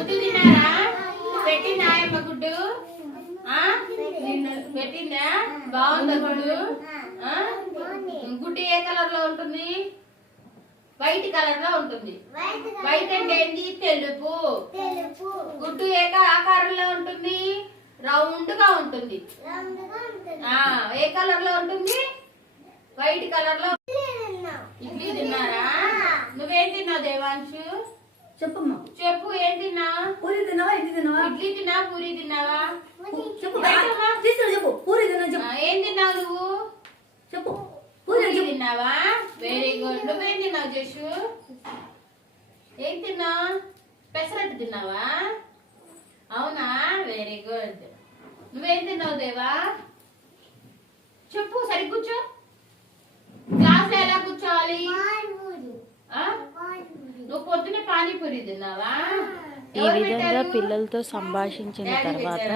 గుడ్డు తిన్నారా? పెట్టిందా ఆయమ్మ గుడ్డు? పెట్టిందా? బాగుందా గుడ్డు? గుడ్డు ఏ కలర్లో ఉంటుంది? వైట్ కలర్లో ఉంటుంది. వైట్ అంటే ఏంటి తెలుపు. గుడ్డు ఏ ఆకారంలో ఉంటుంది? రౌండ్గా ఉంటుంది ఏ కలర్లో ఉంటుంది? వైట్ కలర్లో ఇడ్లీ తిన్నారా? నువ్వేం తిన్నావు దేవాంశు? చెప్పమ్మా. చెప్పు ఏం తిన్నా? పూరి తిన్నావా? ఇడ్లీ తిన్నావా? ఇడ్లీ తిన్నా పూరి తిన్నావా? చెప్పు. తీసుకురా చెప్పు. పూరి తిన్నా చెప్పు. ఏం తిన్నావు నువ్వు? చెప్పు. పూరి తిన్నావా? వెరీ గుడ్ నువ్వేం తిన్నావు జషు? ఏం తిన్నావు పెసరట్టు తిన్నావా? అవునా? వెరీ గుడ్ నువ్వేం తిన్నావు దేవా? చెప్పు సరి కూర్చో. క్లాస్ ఎలా కూర్చోవాలి ఆ? నువ్వు పొద్దునే పానీపూరి తిన్నావా ఈ విధంగా? పిల్లలతో సంభాషించిన తర్వాత?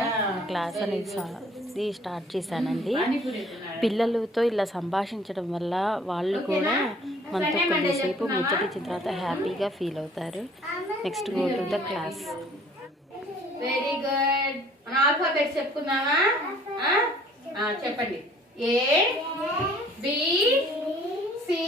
క్లాస్ అనేది స్టార్ట్ చేశానండి? పిల్లలతో ఇలా సంభాషించడం వల్ల వాళ్ళు కూడా మనతో కొద్దిసేపు ముచ్చటించిన తర్వాత హ్యాపీగా ఫీల్ అవుతారు. Next go to the class very good మన ఆల్ఫాబెట్ చెప్పుకుందామా? చెప్పండి. ఏ బి సి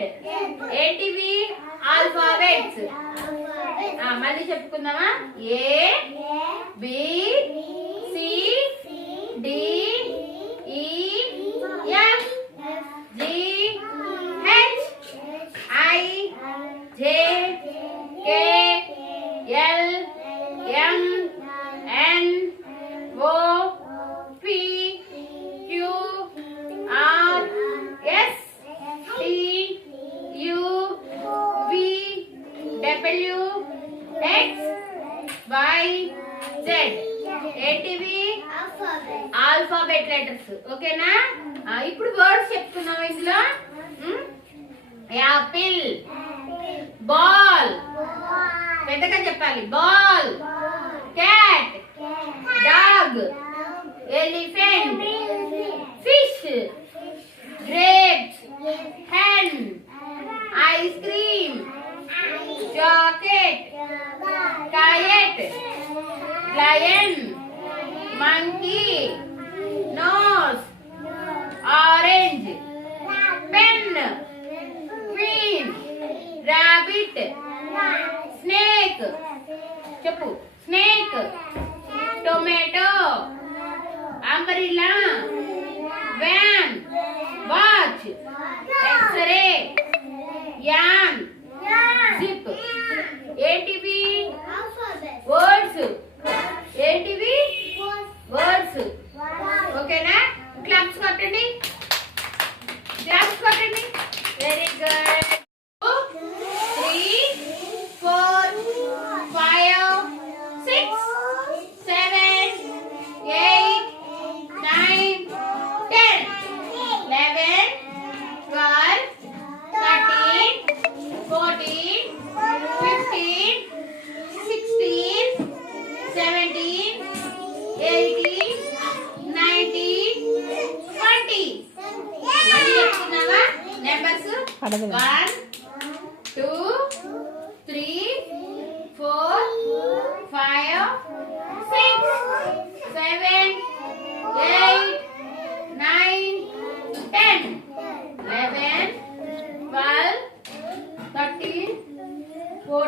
జెడ్ ఏంటివి ఆల్ఫాబెట్స్ మళ్ళీ చెప్పుకుందామా? ఏ బి వై జెడ్ ఏంటివి? ఆల్ఫాబెట్ లెటర్స్ ఓకేనా? ఇప్పుడు వర్డ్స్ చెప్తున్నాం ఇందులో? యాపిల్ బాల్ పెద్దగా చెప్పాలి. Ball cat dog elephant fish grapes hen. Ice cream jacket Kite. Lion. Monkey. Nose. Orange. Pen. Queen. Rabbit. Snake. Chapu. Snake. Tomato. Umbrella. Van. Watch. X-ray. Yarn. Zip. ATV.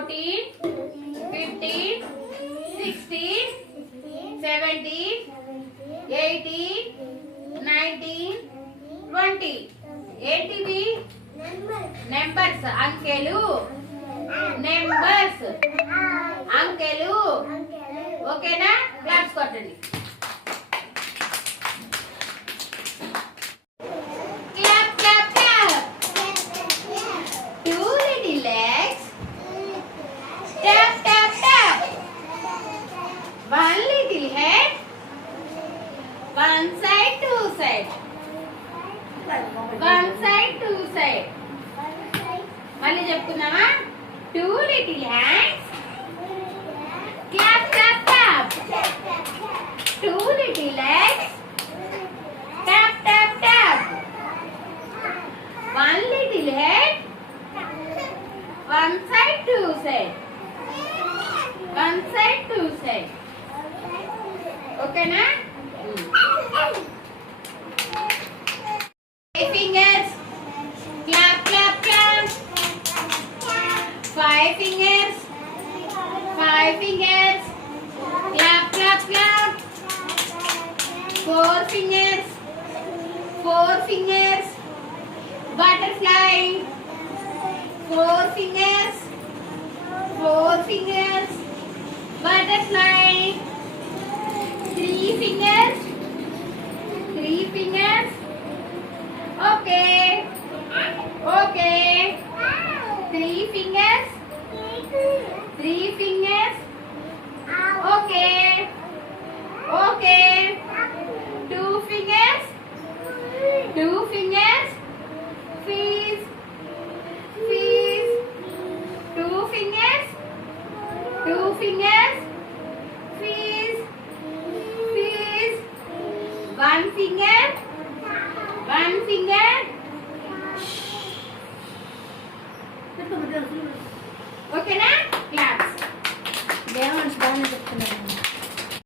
Fourteen fifteen sixteen seventeen eighteen nineteen twenty ఏంటివి numbers అంకెలు. Numbers అంకెలు. ఓకేనా? Claps కొట్టండి. One side, two side. One side, two side. మళ్ళీ చెప్పుకుందామా two little hands clap clap clap two little legs tap tap tap one little head one side two side one side two side ఓకేనా four fingers. Four fingers. Butterfly. Four fingers. Four fingers. Butterfly. Three fingers fingers. Fish fish two fingers. Two fingers. Fish fish one finger. One finger. ఓకేనా claps దేవుడు బాగుంది చెప్తున్నాను